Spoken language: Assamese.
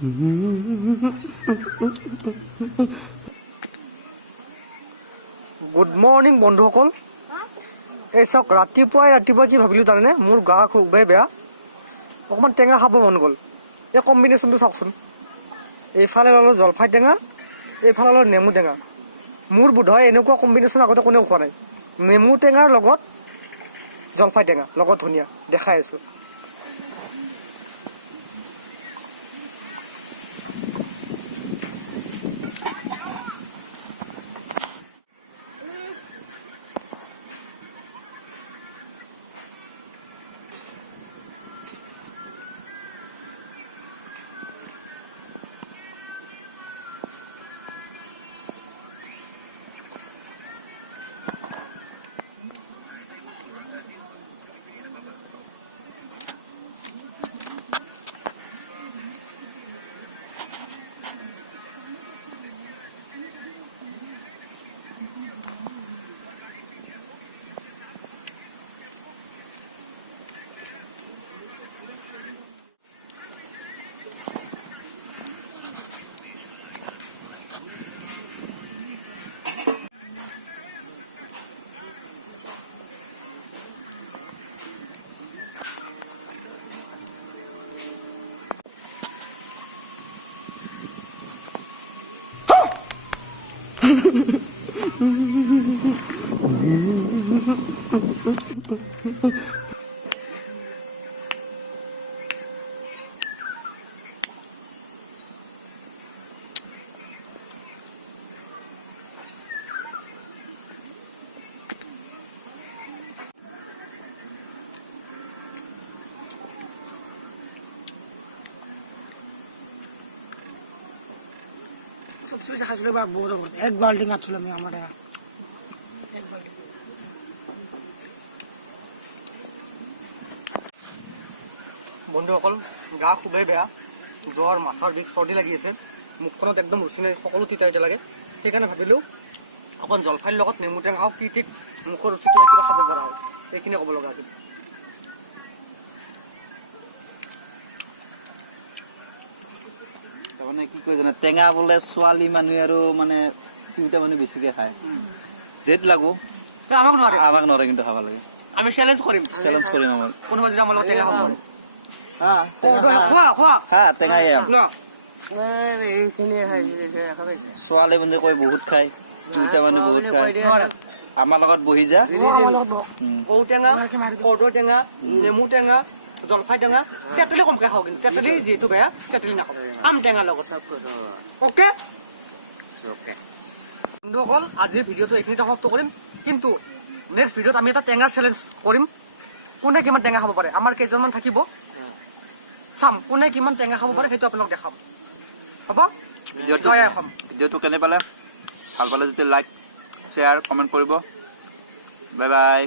গুড মৰ্ণিং বন্ধুসকল। এই চাওক ৰাতিপুৱাই কি ভাবিলোঁ জানেনে, মোৰ গা খুবেই বেয়া, অকণমান টেঙা খাব মন গ'ল। এই কম্বিনেশ্যনটো চাওকচোন, এইফালে ল'লোঁ জলফাই টেঙা, এইফালে ল'লোঁ নেমু টেঙা। মোৰ বোধহয় এনেকুৱা কম্বিনেশ্যন আগতে কোনেও খোৱা নাই। নেমু টেঙাৰ লগত জলফাই টেঙা লগত ধুনীয়া দেখাই আছোঁ। सबसे बेसी खाइছিলো বা বড় বড় এক বালতি মাছ ছিল আমি আমার এক বালতি। বন্ধুসকল, গা খুবেই বেয়া, জ্বৰ, মাথাৰ বিষ, চৰ্দি লাগি আছে, মুখখনত একদম ৰুচি নাই, সকলো তিতা তিতা লাগে। সেইকাৰণে ভাবিলোঁ অকণ জলফাইৰ লগত নেমু টেঙা খাওঁ, কি ঠিক মুখৰ ৰুচিটো কিবা খাব পৰা হয়। এইখিনিয়ে ক'ব লগা আছিল। মানে কি কয় জানে, টেঙা বোলে ছোৱালী মানুহে আৰু মানে তিনিটা মানুহ বেছিকে খায়। জেদ লাগো আমাক নৰে, কিন্তু খাব লাগে। আমি চেলেঞ্জ কৰিম আমাৰ কোনোবা যদি আমাৰ লগত টেঙা খাব পাৰে। টেঙাই ছোৱালী মানুহে কয় বহুত খায়, তিনিটা মানুহ বহুত খায়। আমাৰ লগত বহি যা, ঔটেঙা, কৰ্দৈ টেঙা, নেমু টেঙা, জলফাই টেঙা, তেঁতুলি কমকে খাওঁ, কিন্তু তেঁতুলি যিহেতু বেয়া, তেঁতুলি নাখাওঁ, আম টেঙাৰ লগত। অ'কে বন্ধুসকল, আজিৰ ভিডিঅ'টো এইখিনিতে সমাপ্ত কৰিম, কিন্তু নেক্সট ভিডিঅ'ত আমি এটা টেঙাৰ চেলেঞ্জ কৰিম। কোনে কিমান টেঙা খাব পাৰে, আমাৰ কেইজনমান থাকিব, চাম কোনে কিমান টেঙা খাব পাৰে, সেইটো আপোনালোক দেখাম। হ'ব? ভিডিঅ'টো কেনে পালে? ভাল পালে যদি লাইক, শ্বেয়াৰ, কমেণ্ট কৰিব। Bye bye.